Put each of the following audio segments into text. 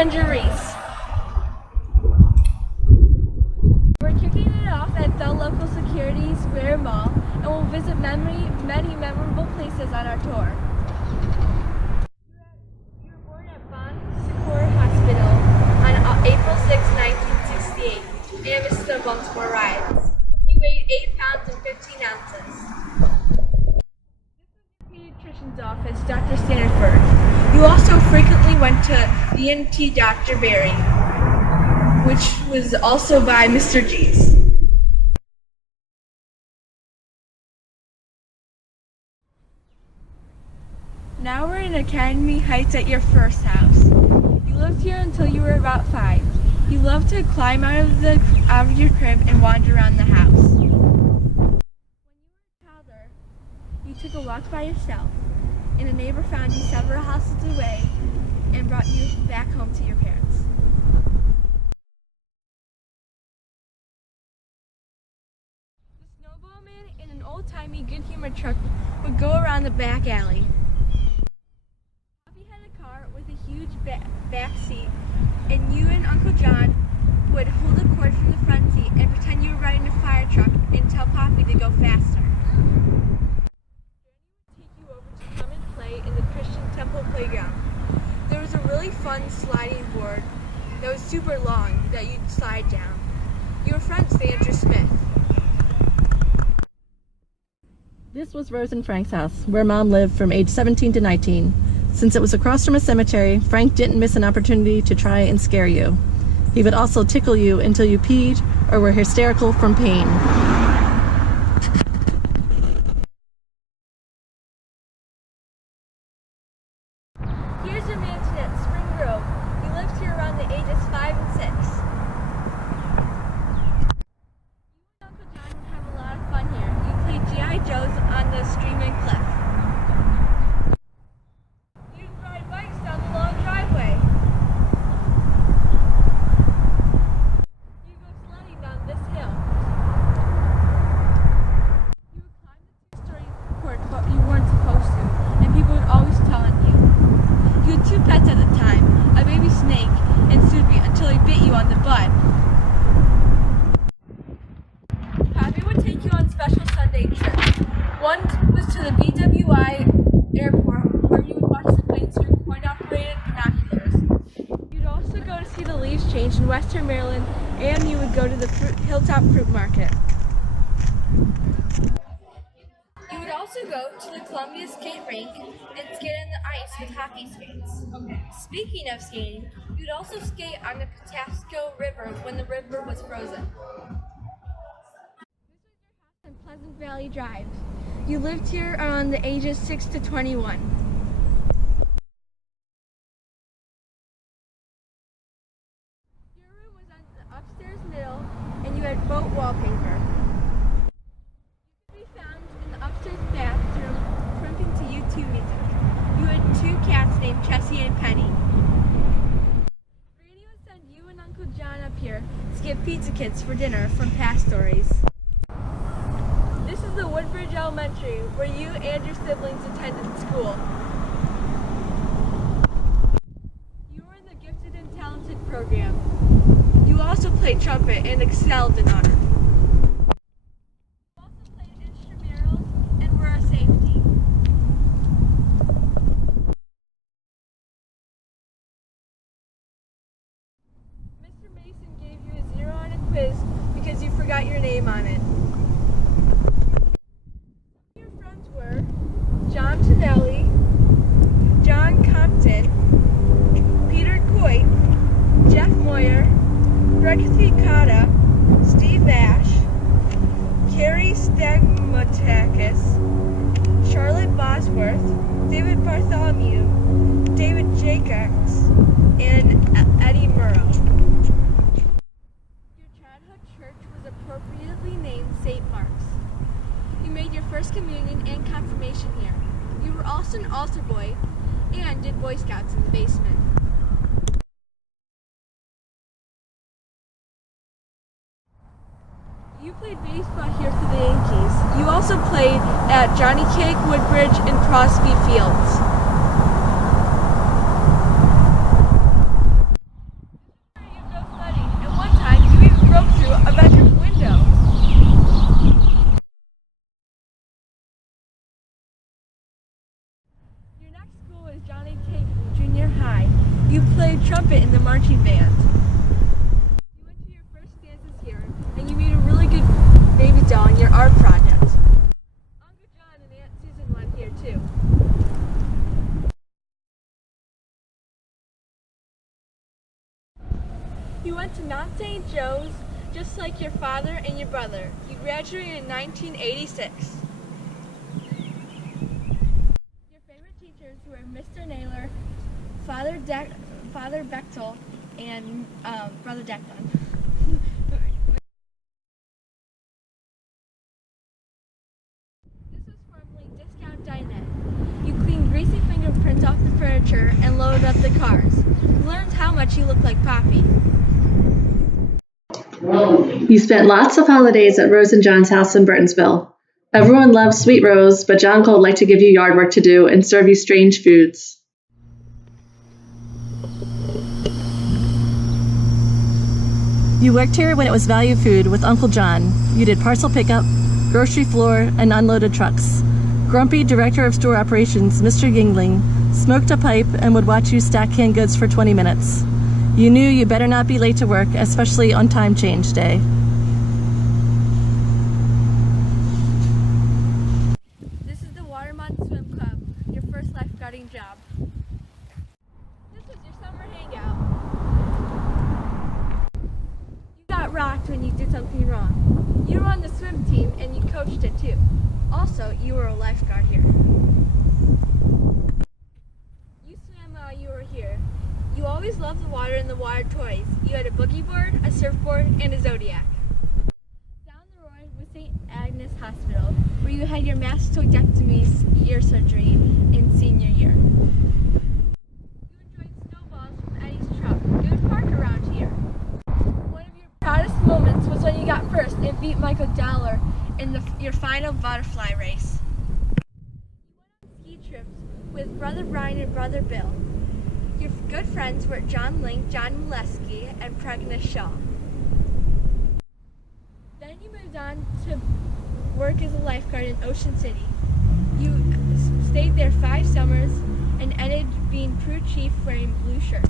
Andrew Reese. We're kicking it off at the local Security Square Mall, and we'll visit many memorable places on our tour. You were born at Bon Secours Hospital on April 6, 1968, and missed the Baltimore riots. You weighed 8 pounds and 15 ounces. This is your pediatrician's office, Dr. Stanford. You also frequently went to ENT Dr. Berry, which was also by Mr. G's. Now we're in Academy Heights at your first house. You lived here until you were about 5. You loved to climb out of your crib and wander around the house. When you were a toddler, you took a walk by yourself, and a neighbor found you several houses away and brought you back home to your parents. The snowball man in an old-timey Good Humor truck would go around the back alley. Bobby had a car with a huge back seat, and you and Uncle John would hold a cord from the front seat and pretend you were riding a fire truck and tell Poppy to go faster. Come and play in the Christian Temple playground. There was a really fun sliding board that was super long that you'd slide down. You were friends with Andrew Smith. This was Rose and Frank's house, where Mom lived from age 17 to 19. Since it was across from a cemetery, Frank didn't miss an opportunity to try and scare you. He would also tickle you until you peed or were hysterical from pain. Here's your mansion at Spring Grove. You lived here around the ages 5 and 6. You and Uncle John would have a lot of fun here. You played G.I. Joes on the Streaming Cliff. You'd ride bikes down the long driveway. You go sledding down this hill. You would climb the 2-story porch, but you weren't supposed to, and people would always tell on you. You had 2 pets at the time, a baby snake and Snoopy, until he bit you on the butt. Poppy would take you on special Sunday trips. One was to the BWI airport, where you would watch the planes through coin-operated binoculars. You'd also go to see the leaves change in Western Maryland, and you would go to the Hilltop Fruit Market. You would also go to the Columbia Skate Rink and skate on the ice with hockey skates. Speaking of skating, you'd also skate on the Patapsco River when the river was frozen. This was your house on Pleasant Valley Drive. You lived here around the ages 6 to 21. Your room was on the upstairs middle, and you had boat wallpaper. Upstairs bathroom, crimping to U2 music. You had 2 cats named Chessie and Penny. Radio would send you and Uncle John up here to get pizza kits for dinner from Past Stories. This is the Woodbridge Elementary, where you and your siblings attended school. You were in the Gifted and Talented program. You also played trumpet and excelled in art. Quiz because you forgot your name on it. Your friends were John Tonelli, John Compton, Peter Coit, Jeff Moyer, Pregathi Kata, Steve Ash, Carrie Stagmatakis, Charlotte Bosworth, David Bartholomew, David Jacobs, and Eddie Murrow. Appropriately named St. Mark's. You made your first communion and confirmation here. You were also an altar boy and did Boy Scouts in the basement. You played baseball here for the Yankees. You also played at Johnny Cake, Woodbridge, and Crosby Fields. Mount St. Joe's, just like your father and your brother. You graduated in 1986. Your favorite teachers were Mr. Naylor, Father Bechtel, and Brother Declan. This was formerly Discount Dinette. You cleaned greasy fingerprints off the furniture and loaded up the cars. You learned how much you looked like Poppy. You spent lots of holidays at Rose and John's house in Burtonsville. Everyone loved Sweet Rose, but John Cole liked to give you yard work to do and serve you strange foods. You worked here when it was value food with Uncle John. You did parcel pickup, grocery floor, and unloaded trucks. Grumpy director of store operations, Mr. Yingling, smoked a pipe and would watch you stack canned goods for 20 minutes. You knew you better not be late to work, especially on time change day. This is the Watermont Swim Club, your first lifeguarding job. This was your summer hangout. You got rocked when you did something wrong. You were on the swim team and you coached it too. Also, you were a lifeguard here. You swam while you were here. You always loved the water and the water toys. You had a boogie board, a surfboard, and a Zodiac. Down the road was St. Agnes Hospital, where you had your mastectomy ear surgery in senior year. You enjoyed snowballs from Eddie's truck. It would park around here. One of your proudest moments was when you got first and beat Michael Dowler in your final butterfly race. You went on ski trips with Brother Brian and Brother Bill. Your good friends were John Link, John Molesky, and Pregna Shaw. Then you moved on to work as a lifeguard in Ocean City. You stayed there 5 summers and ended being crew chief wearing blue shirts.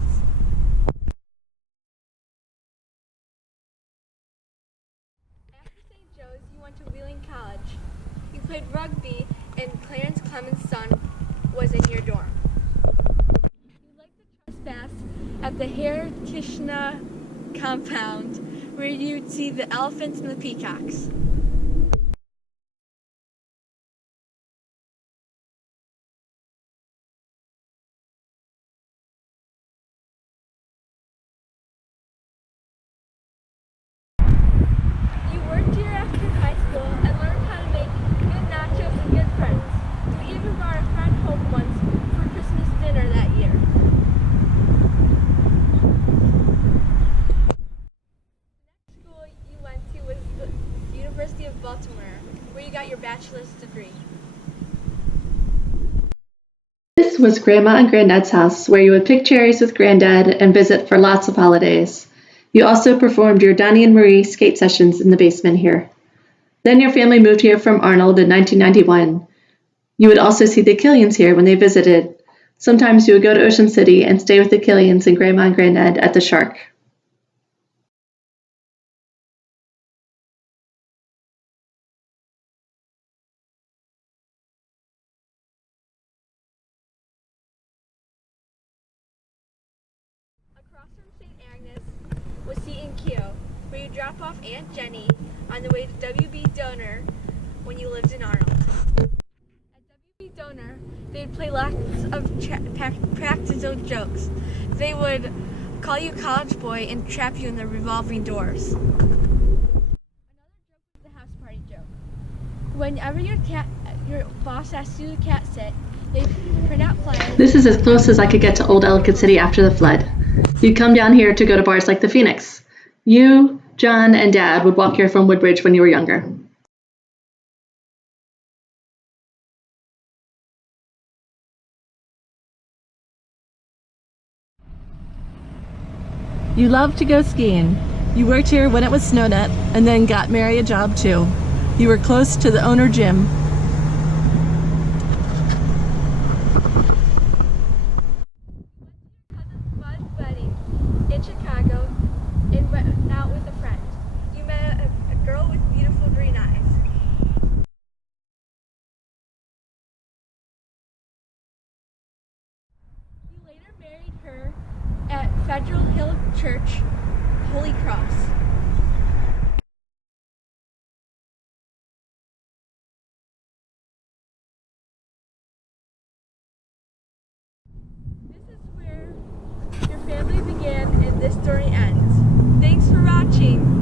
After St. Joe's, you went to Wheeling College. You played rugby and Clarence Clemens' son was in your dorm. Trespass at the Hare Krishna compound where you'd see the elephants and the peacocks. You worked here after high school and learned how to make good nachos and good friends. You even brought a friend home once for Christmas dinner that year. University of Baltimore, where you got your bachelor's degree. This was Grandma and Granddad's house, where you would pick cherries with Granddad and visit for lots of holidays. You also performed your Donnie and Marie skate sessions in the basement here. Then your family moved here from Arnold in 1991. You would also see the Killians here when they visited. Sometimes you would go to Ocean City and stay with the Killians and Grandma and Granddad at the Shark. Across from St. Agnes was C&Q, where you drop off Aunt Jenny on the way to W.B. Donor when you lived in Arnold. At W.B. Donor, they'd play lots of practical jokes. They would call you college boy and trap you in the revolving doors. Another joke was the house party joke. Whenever your boss asked you to cat sit, they'd print out flyers. This is as close as I could get to Old Ellicott City after the flood. You'd come down here to go to bars like the Phoenix. You, John, and Dad would walk here from Woodbridge when you were younger. You loved to go skiing. You worked here when it was SnowNet and then got Mary a job too. You were close to the owner, Jim. In Chicago and went out with a friend. You met a girl with beautiful green eyes. You later married her at Federal Hill Church Holy Cross. This is where your family began and this story ends. Thanks for watching.